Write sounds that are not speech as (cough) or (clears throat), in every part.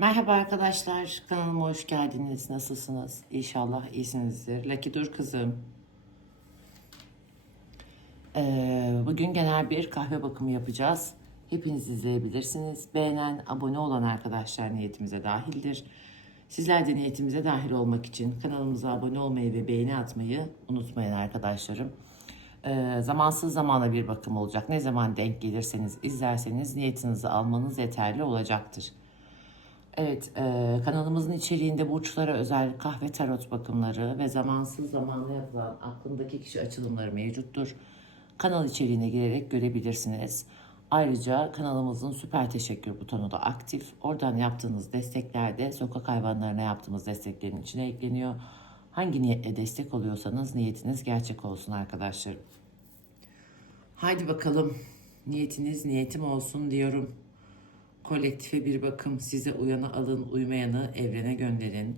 Merhaba arkadaşlar, kanalıma hoş geldiniz. Nasılsınız? İnşallah iyisinizdir. Lucky dur kızım. Ee, bugün genel bir kahve bakımı yapacağız. Hepiniz izleyebilirsiniz. Beğenen, abone olan arkadaşlar niyetimize dahildir. Sizler de niyetimize dahil olmak için kanalımıza abone olmayı ve beğeni atmayı unutmayın arkadaşlarım. Ee, zamansız zamana bir bakım olacak. Ne zaman denk gelirseniz, izlerseniz niyetinizi almanız yeterli olacaktır. Evet, e, kanalımızın içeriğinde burçlara özel kahve tarot bakımları ve zamansız zamana yapılan aklındaki kişi açılımları mevcuttur. Kanal içeriğine girerek görebilirsiniz. Ayrıca kanalımızın süper teşekkür butonu da aktif. Oradan yaptığınız destekler de sokak hayvanlarına yaptığımız desteklerin içine ekleniyor. Hangi niyetle destek oluyorsanız niyetiniz gerçek olsun arkadaşlarım. Haydi bakalım niyetiniz niyetim olsun diyorum. Kolektife bir bakım size uyanı alın, uymayanı evrene gönderin.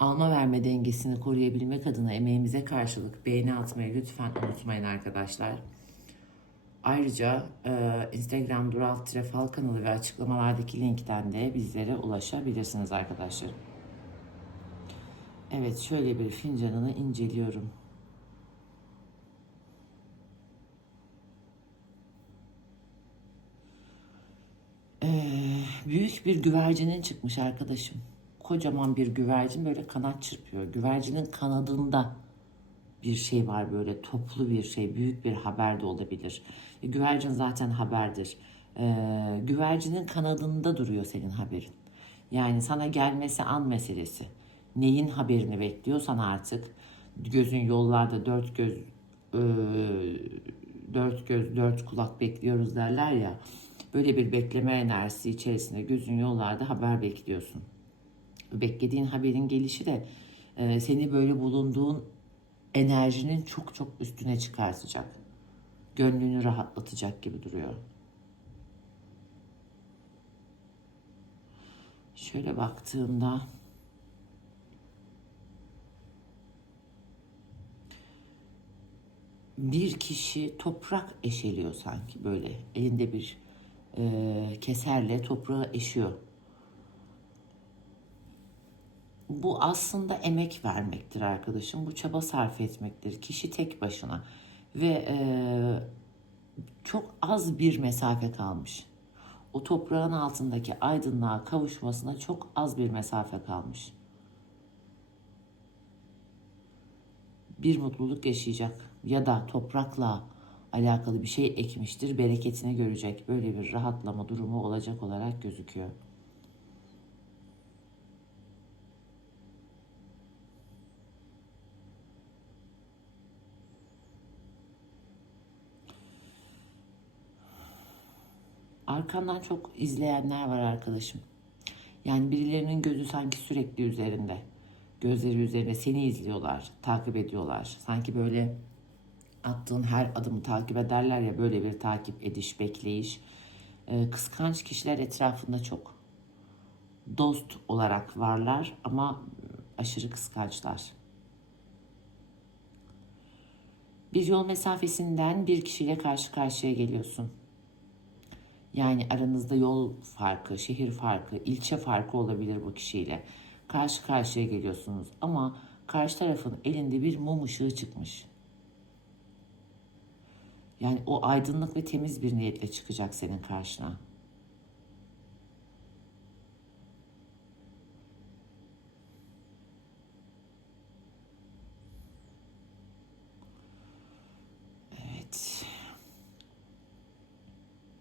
Alma verme dengesini koruyabilmek adına emeğimize karşılık beğeni atmayı lütfen unutmayın arkadaşlar. Ayrıca e, Instagram Dural Trefal kanalı ve açıklamalardaki linkten de bizlere ulaşabilirsiniz arkadaşlar. Evet şöyle bir fincanını inceliyorum. Ee, büyük bir güvercinin çıkmış arkadaşım. Kocaman bir güvercin böyle kanat çırpıyor. Güvercinin kanadında bir şey var böyle toplu bir şey, büyük bir haber de olabilir. E, güvercin zaten haberdir. Ee, güvercinin kanadında duruyor senin haberin. Yani sana gelmesi an meselesi. Neyin haberini bekliyorsan artık gözün yollarda dört göz e, dört göz dört kulak bekliyoruz derler ya. Böyle bir bekleme enerjisi içerisinde gözün yollarda haber bekliyorsun. Beklediğin haberin gelişi de e, seni böyle bulunduğun enerjinin çok çok üstüne çıkartacak. Gönlünü rahatlatacak gibi duruyor. Şöyle baktığımda bir kişi toprak eşeliyor sanki böyle elinde bir e, keserle toprağı eşiyor. Bu aslında emek vermektir arkadaşım. Bu çaba sarf etmektir. Kişi tek başına ve e, çok az bir mesafe kalmış. O toprağın altındaki aydınlığa kavuşmasına çok az bir mesafe kalmış. Bir mutluluk yaşayacak ya da toprakla alakalı bir şey ekmiştir, bereketini görecek. Böyle bir rahatlama durumu olacak olarak gözüküyor. Arkandan çok izleyenler var arkadaşım. Yani birilerinin gözü sanki sürekli üzerinde. Gözleri üzerinde seni izliyorlar, takip ediyorlar. Sanki böyle attığın her adımı takip ederler ya böyle bir takip ediş, bekleyiş. Ee, kıskanç kişiler etrafında çok. Dost olarak varlar ama aşırı kıskançlar. Bir yol mesafesinden bir kişiyle karşı karşıya geliyorsun. Yani aranızda yol farkı, şehir farkı, ilçe farkı olabilir bu kişiyle. Karşı karşıya geliyorsunuz ama karşı tarafın elinde bir mum ışığı çıkmış. Yani o aydınlık ve temiz bir niyetle çıkacak senin karşına. Evet.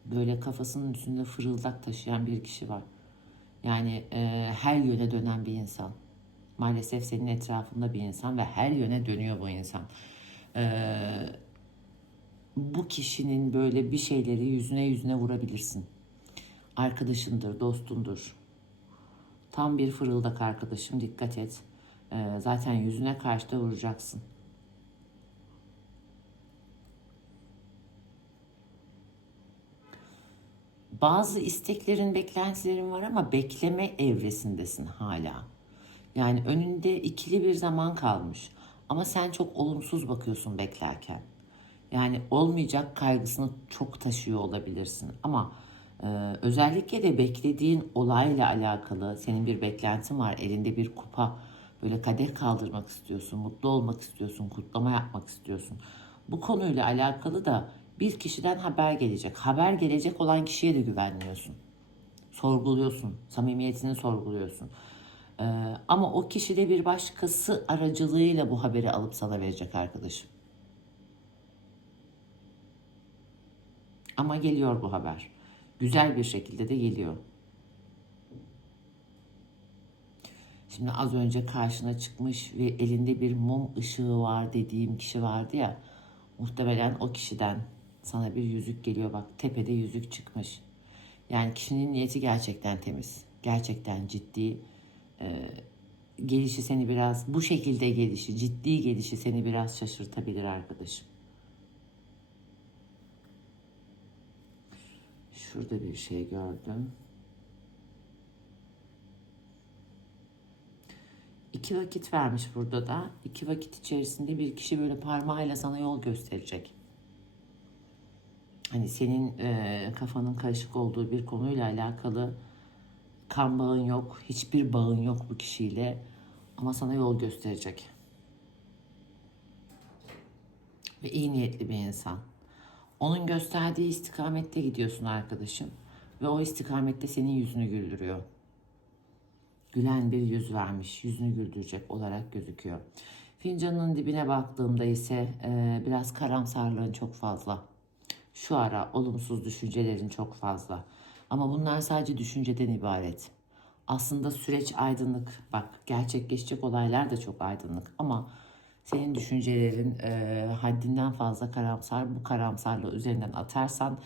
Böyle kafasının üstünde fırıldak taşıyan bir kişi var. Yani e, her yöne dönen bir insan. Maalesef senin etrafında bir insan ve her yöne dönüyor bu insan. Eee bu kişinin böyle bir şeyleri yüzüne yüzüne vurabilirsin. Arkadaşındır, dostundur. Tam bir fırıldak arkadaşım dikkat et. Ee, zaten yüzüne karşı da vuracaksın. Bazı isteklerin, beklentilerin var ama bekleme evresindesin hala. Yani önünde ikili bir zaman kalmış. Ama sen çok olumsuz bakıyorsun beklerken. Yani olmayacak kaygısını çok taşıyor olabilirsin. Ama Ee, özellikle de beklediğin olayla alakalı senin bir beklentin var. Elinde bir kupa böyle kadeh kaldırmak istiyorsun, mutlu olmak istiyorsun, kutlama yapmak istiyorsun. Bu konuyla alakalı da bir kişiden haber gelecek. Haber gelecek olan kişiye de güvenmiyorsun. Sorguluyorsun, samimiyetini sorguluyorsun. Ee, ama o kişi de bir başkası aracılığıyla bu haberi alıp sana verecek arkadaşım. Ama geliyor bu haber. Güzel bir şekilde de geliyor. Şimdi az önce karşına çıkmış ve elinde bir mum ışığı var dediğim kişi vardı ya. Muhtemelen o kişiden sana bir yüzük geliyor bak tepede yüzük çıkmış. Yani kişinin niyeti gerçekten temiz. Gerçekten ciddi. Ee, gelişi seni biraz bu şekilde gelişi, ciddi gelişi seni biraz şaşırtabilir arkadaşım. Şurada bir şey gördüm. İki vakit vermiş burada da. İki vakit içerisinde bir kişi böyle parmağıyla sana yol gösterecek. Hani senin e, kafanın karışık olduğu bir konuyla alakalı kan bağın yok, hiçbir bağın yok bu kişiyle ama sana yol gösterecek. Ve iyi niyetli bir insan. Onun gösterdiği istikamette gidiyorsun arkadaşım. Ve o istikamette senin yüzünü güldürüyor. Gülen bir yüz vermiş, yüzünü güldürecek olarak gözüküyor. Fincanın dibine baktığımda ise e, biraz karamsarlığın çok fazla. Şu ara olumsuz düşüncelerin çok fazla. Ama bunlar sadece düşünceden ibaret. Aslında süreç aydınlık. Bak gerçekleşecek olaylar da çok aydınlık. Ama senin düşüncelerin e, haddinden fazla karamsar. Bu karamsarlığı üzerinden atarsan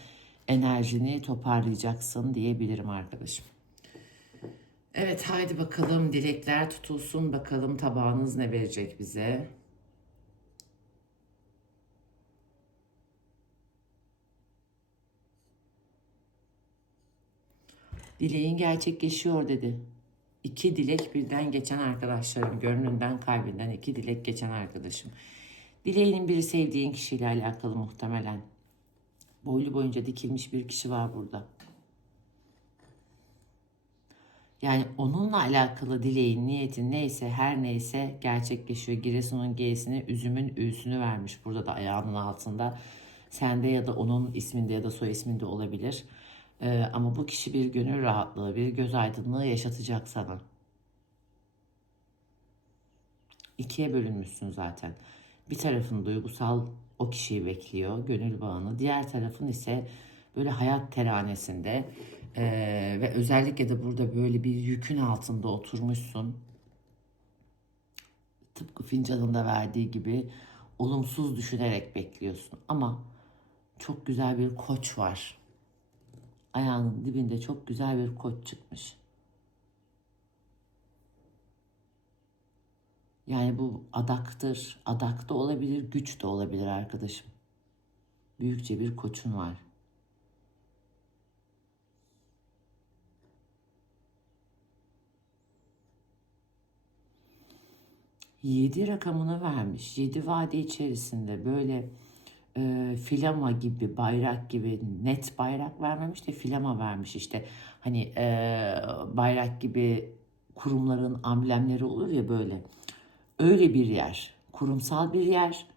enerjini toparlayacaksın diyebilirim arkadaşım. Evet haydi bakalım dilekler tutulsun bakalım tabağınız ne verecek bize. Dileğin gerçekleşiyor dedi. İki dilek birden geçen arkadaşlarım. Gönlünden kalbinden iki dilek geçen arkadaşım. Dileğinin biri sevdiğin kişiyle alakalı muhtemelen. Boylu boyunca dikilmiş bir kişi var burada. Yani onunla alakalı dileğin, niyetin neyse her neyse gerçekleşiyor. Giresun'un G'sini, üzümün Ü'sünü vermiş burada da ayağının altında. Sende ya da onun isminde ya da soy isminde olabilir. Ee, ama bu kişi bir gönül rahatlığı, bir göz aydınlığı yaşatacak sana. İkiye bölünmüşsün zaten. Bir tarafın duygusal o kişiyi bekliyor, gönül bağını. Diğer tarafın ise böyle hayat teranesinde ee, ve özellikle de burada böyle bir yükün altında oturmuşsun. Tıpkı fincanında verdiği gibi olumsuz düşünerek bekliyorsun. Ama çok güzel bir koç var. Ayağının dibinde çok güzel bir koç çıkmış. Yani bu adaktır, adak da olabilir, güç de olabilir arkadaşım. Büyükçe bir koçun var. Yedi rakamını vermiş. Yedi vade içerisinde böyle e, filama gibi, bayrak gibi net bayrak vermemiş de filama vermiş işte. Hani e, bayrak gibi kurumların amblemleri olur ya böyle. Öyle bir yer, kurumsal bir yer.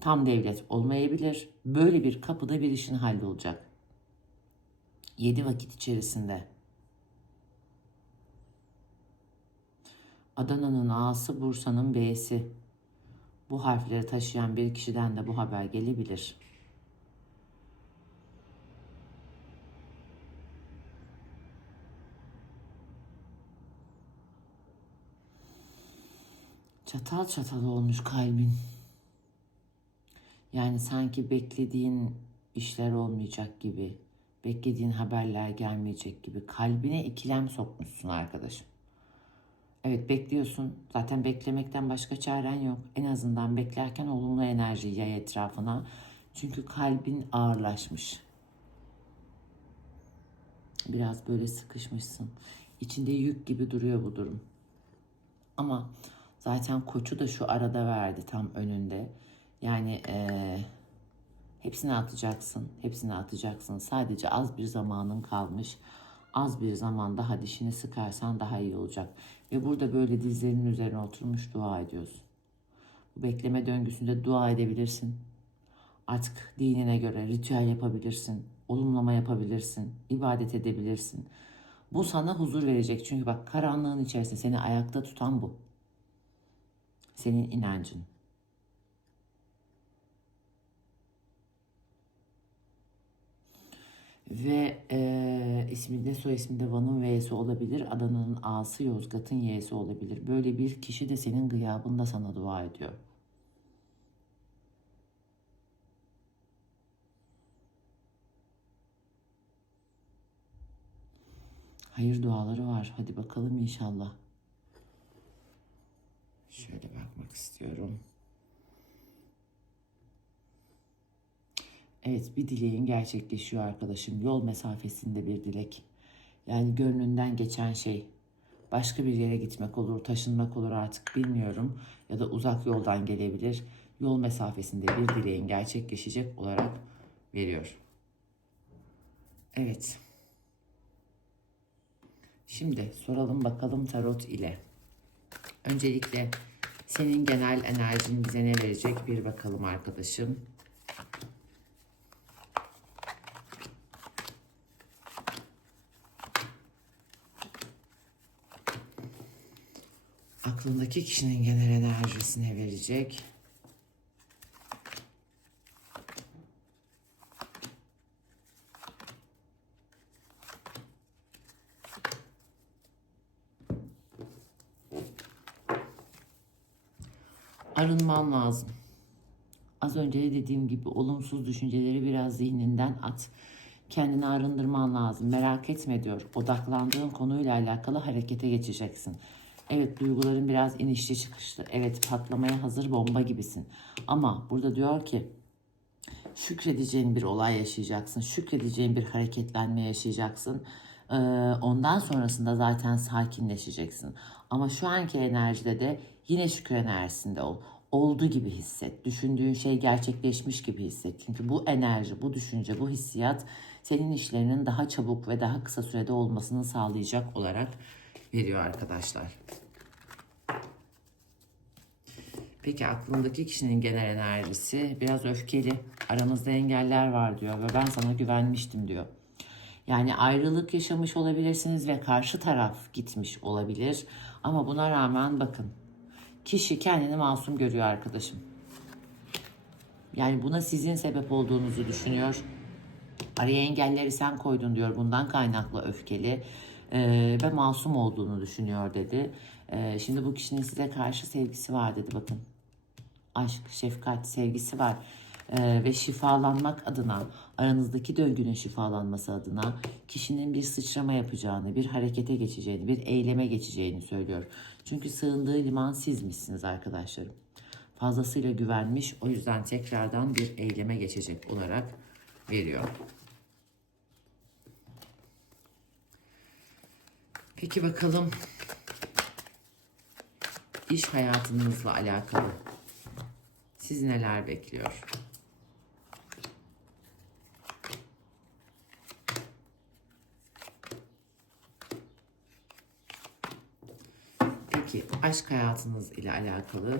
Tam devlet olmayabilir. Böyle bir kapıda bir işin hallolacak. Yedi vakit içerisinde. Adana'nın A'sı, Bursa'nın B'si. Bu harfleri taşıyan bir kişiden de bu haber gelebilir. Çatal çatal olmuş kalbin. Yani sanki beklediğin işler olmayacak gibi, beklediğin haberler gelmeyecek gibi kalbine ikilem sokmuşsun arkadaşım. Evet bekliyorsun. Zaten beklemekten başka çaren yok. En azından beklerken olumlu enerji yay etrafına. Çünkü kalbin ağırlaşmış. Biraz böyle sıkışmışsın. İçinde yük gibi duruyor bu durum. Ama zaten koçu da şu arada verdi tam önünde. Yani ee, Hepsini atacaksın. Hepsini atacaksın. Sadece az bir zamanın kalmış. Az bir zaman daha dişini sıkarsan daha iyi olacak. Ve burada böyle dizlerinin üzerine oturmuş dua ediyorsun. Bu bekleme döngüsünde dua edebilirsin. Artık dinine göre ritüel yapabilirsin. Olumlama yapabilirsin. ibadet edebilirsin. Bu sana huzur verecek. Çünkü bak karanlığın içerisinde seni ayakta tutan bu. Senin inancın. Ve e, isminde soy isminde Van'ın V'si olabilir. Adana'nın A'sı Yozgat'ın Y'si olabilir. Böyle bir kişi de senin gıyabında sana dua ediyor. Hayır duaları var. Hadi bakalım inşallah. Şöyle bakmak istiyorum. Evet bir dileğin gerçekleşiyor arkadaşım. Yol mesafesinde bir dilek. Yani gönlünden geçen şey. Başka bir yere gitmek olur, taşınmak olur artık bilmiyorum. Ya da uzak yoldan gelebilir. Yol mesafesinde bir dileğin gerçekleşecek olarak veriyor. Evet. Şimdi soralım bakalım tarot ile. Öncelikle senin genel enerjin bize ne verecek bir bakalım arkadaşım. Aklındaki kişinin genel enerjisine verecek. arınman lazım. Az önce de dediğim gibi olumsuz düşünceleri biraz zihninden at. Kendini arındırman lazım. Merak etme diyor. Odaklandığın konuyla alakalı harekete geçeceksin. Evet duyguların biraz inişli çıkışlı. Evet patlamaya hazır bomba gibisin. Ama burada diyor ki şükredeceğin bir olay yaşayacaksın. Şükredeceğin bir hareketlenme yaşayacaksın. Ee, ondan sonrasında zaten sakinleşeceksin. Ama şu anki enerjide de yine şükür enerjisinde ol. Olduğu gibi hisset. Düşündüğün şey gerçekleşmiş gibi hisset. Çünkü bu enerji, bu düşünce, bu hissiyat senin işlerinin daha çabuk ve daha kısa sürede olmasını sağlayacak olarak veriyor arkadaşlar. Peki aklındaki kişinin genel enerjisi biraz öfkeli. Aramızda engeller var diyor ve ben sana güvenmiştim diyor. Yani ayrılık yaşamış olabilirsiniz ve karşı taraf gitmiş olabilir. Ama buna rağmen bakın kişi kendini masum görüyor arkadaşım. Yani buna sizin sebep olduğunuzu düşünüyor. Araya engelleri sen koydun diyor. Bundan kaynaklı öfkeli e, ve masum olduğunu düşünüyor dedi. E, şimdi bu kişinin size karşı sevgisi var dedi bakın. Aşk, şefkat, sevgisi var. E, ve şifalanmak adına, aranızdaki döngünün şifalanması adına kişinin bir sıçrama yapacağını, bir harekete geçeceğini, bir eyleme geçeceğini söylüyor. Çünkü sığındığı liman sizmişsiniz arkadaşlarım. Fazlasıyla güvenmiş, o yüzden tekrardan bir eyleme geçecek olarak veriyor. Peki bakalım iş hayatınızla alakalı sizi neler bekliyor? Peki aşk hayatınız ile alakalı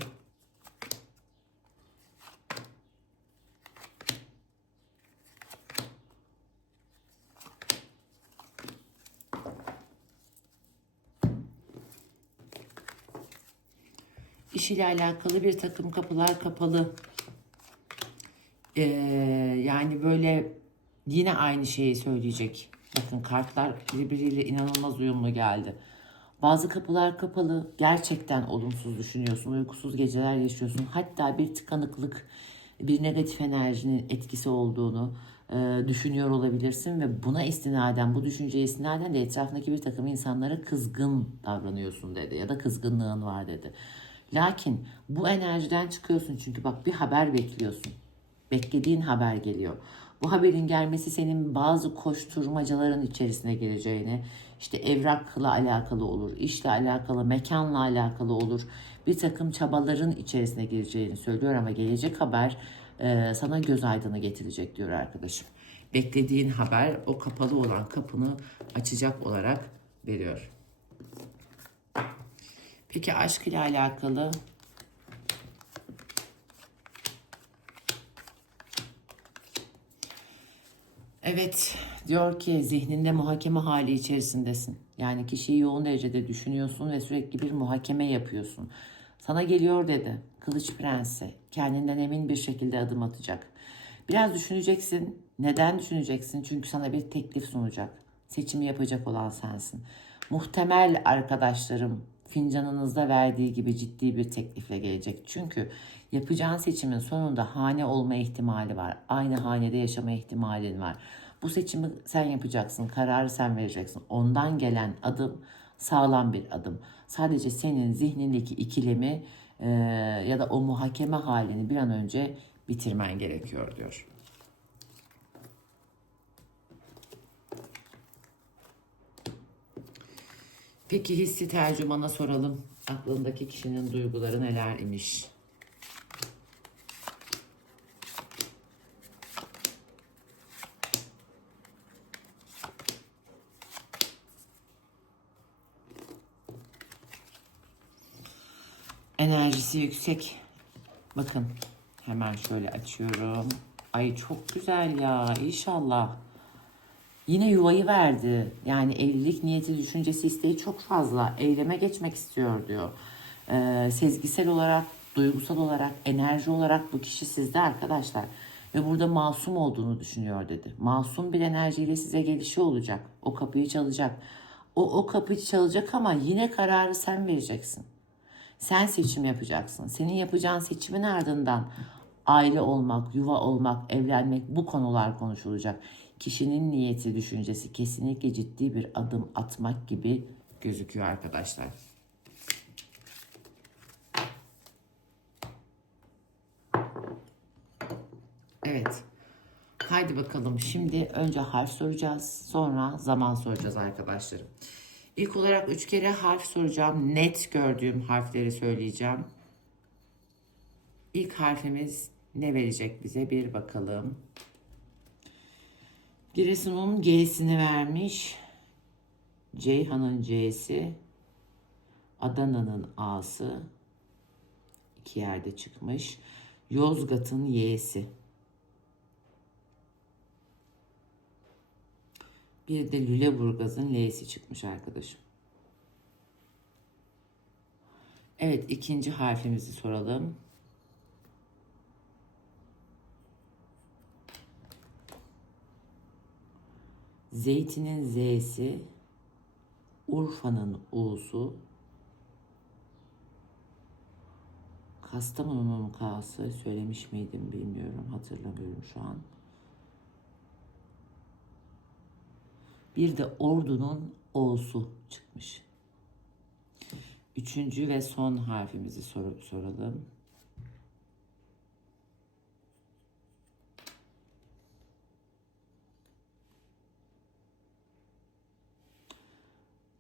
iş ile alakalı bir takım kapılar kapalı. Ee, yani böyle yine aynı şeyi söyleyecek. Bakın kartlar birbiriyle inanılmaz uyumlu geldi. Bazı kapılar kapalı. Gerçekten olumsuz düşünüyorsun. Uykusuz geceler yaşıyorsun. Hatta bir tıkanıklık, bir negatif enerjinin etkisi olduğunu e, düşünüyor olabilirsin ve buna istinaden, bu düşünceye istinaden de etrafındaki bir takım insanlara kızgın davranıyorsun dedi ya da kızgınlığın var dedi. Lakin bu enerjiden çıkıyorsun çünkü bak bir haber bekliyorsun. Beklediğin haber geliyor. Bu haberin gelmesi senin bazı koşturmacaların içerisine geleceğini, işte evrakla alakalı olur, işle alakalı, mekanla alakalı olur. Bir takım çabaların içerisine gireceğini söylüyor ama gelecek haber e, sana göz aydını getirecek diyor arkadaşım. Beklediğin haber o kapalı olan kapını açacak olarak veriyor. Peki aşk ile alakalı Evet, diyor ki zihninde muhakeme hali içerisindesin. Yani kişiyi yoğun derecede düşünüyorsun ve sürekli bir muhakeme yapıyorsun. Sana geliyor dedi. Kılıç Prensi kendinden emin bir şekilde adım atacak. Biraz düşüneceksin. Neden düşüneceksin? Çünkü sana bir teklif sunacak. Seçimi yapacak olan sensin. Muhtemel arkadaşlarım fincanınızda verdiği gibi ciddi bir teklifle gelecek. Çünkü yapacağın seçimin sonunda hane olma ihtimali var. Aynı hanede yaşama ihtimalin var. Bu seçimi sen yapacaksın, kararı sen vereceksin. Ondan gelen adım sağlam bir adım. Sadece senin zihnindeki ikilemi e, ya da o muhakeme halini bir an önce bitirmen gerekiyor diyor. Peki hissi tercümana soralım. Aklındaki kişinin duyguları neler imiş? Enerjisi yüksek. Bakın hemen şöyle açıyorum. Ay çok güzel ya inşallah. Yine yuvayı verdi. Yani evlilik niyeti, düşüncesi, isteği çok fazla. Eyleme geçmek istiyor diyor. Ee, sezgisel olarak, duygusal olarak, enerji olarak bu kişi sizde arkadaşlar. Ve burada masum olduğunu düşünüyor dedi. Masum bir enerjiyle size gelişi olacak. O kapıyı çalacak. O, o kapıyı çalacak ama yine kararı sen vereceksin. Sen seçim yapacaksın. Senin yapacağın seçimin ardından aile olmak, yuva olmak, evlenmek bu konular konuşulacak. Kişinin niyeti, düşüncesi kesinlikle ciddi bir adım atmak gibi gözüküyor arkadaşlar. Evet. Haydi bakalım. Şimdi önce harf soracağız. Sonra zaman soracağız arkadaşlarım. İlk olarak üç kere harf soracağım. Net gördüğüm harfleri söyleyeceğim. İlk harfimiz ne verecek bize bir bakalım. Giresun'un G'sini vermiş. Ceyhan'ın C'si. Adana'nın A'sı. iki yerde çıkmış. Yozgat'ın Y'si. Bir de Lüleburgaz'ın L'si çıkmış arkadaşım. Evet ikinci harfimizi soralım. Zeytinin Z'si, Urfa'nın U'su, Kastamonu'nun K'sı söylemiş miydim bilmiyorum hatırlamıyorum şu an. Bir de Ordu'nun O'su çıkmış. Üçüncü ve son harfimizi sorup soralım.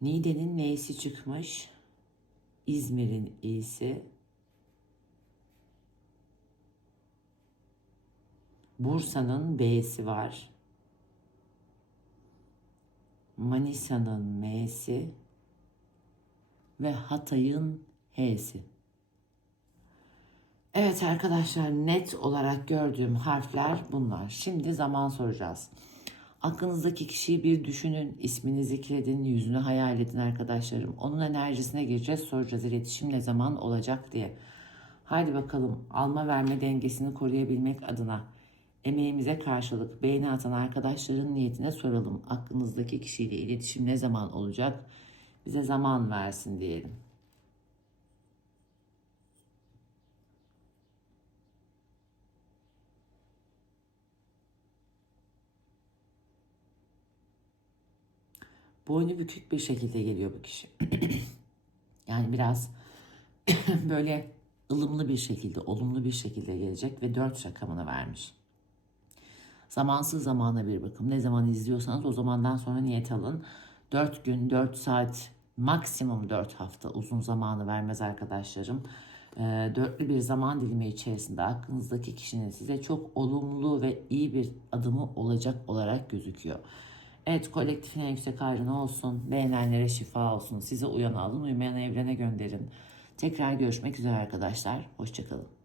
Niğde'nin N'si çıkmış. İzmir'in İ'si. Bursa'nın B'si var. Manisa'nın M'si ve Hatay'ın H'si. Evet arkadaşlar net olarak gördüğüm harfler bunlar. Şimdi zaman soracağız. Aklınızdaki kişiyi bir düşünün, ismini zikredin, yüzünü hayal edin arkadaşlarım. Onun enerjisine gireceğiz, soracağız iletişim ne zaman olacak diye. Haydi bakalım alma verme dengesini koruyabilmek adına emeğimize karşılık beğeni atan arkadaşların niyetine soralım. Aklınızdaki kişiyle iletişim ne zaman olacak? Bize zaman versin diyelim. Boynu bükük bir şekilde geliyor bu kişi. (clears throat) yani biraz (clears throat) böyle ılımlı bir şekilde, olumlu bir şekilde gelecek ve dört rakamını vermiş. Zamansız zamana bir bakım. Ne zaman izliyorsanız o zamandan sonra niyet alın. 4 gün, 4 saat, maksimum 4 hafta uzun zamanı vermez arkadaşlarım. e, dörtlü bir zaman dilimi içerisinde aklınızdaki kişinin size çok olumlu ve iyi bir adımı olacak olarak gözüküyor. Evet kolektifine yüksek ayrına olsun. Beğenenlere şifa olsun. Size uyanı alın uymayanı evrene gönderin. Tekrar görüşmek üzere arkadaşlar. Hoşçakalın.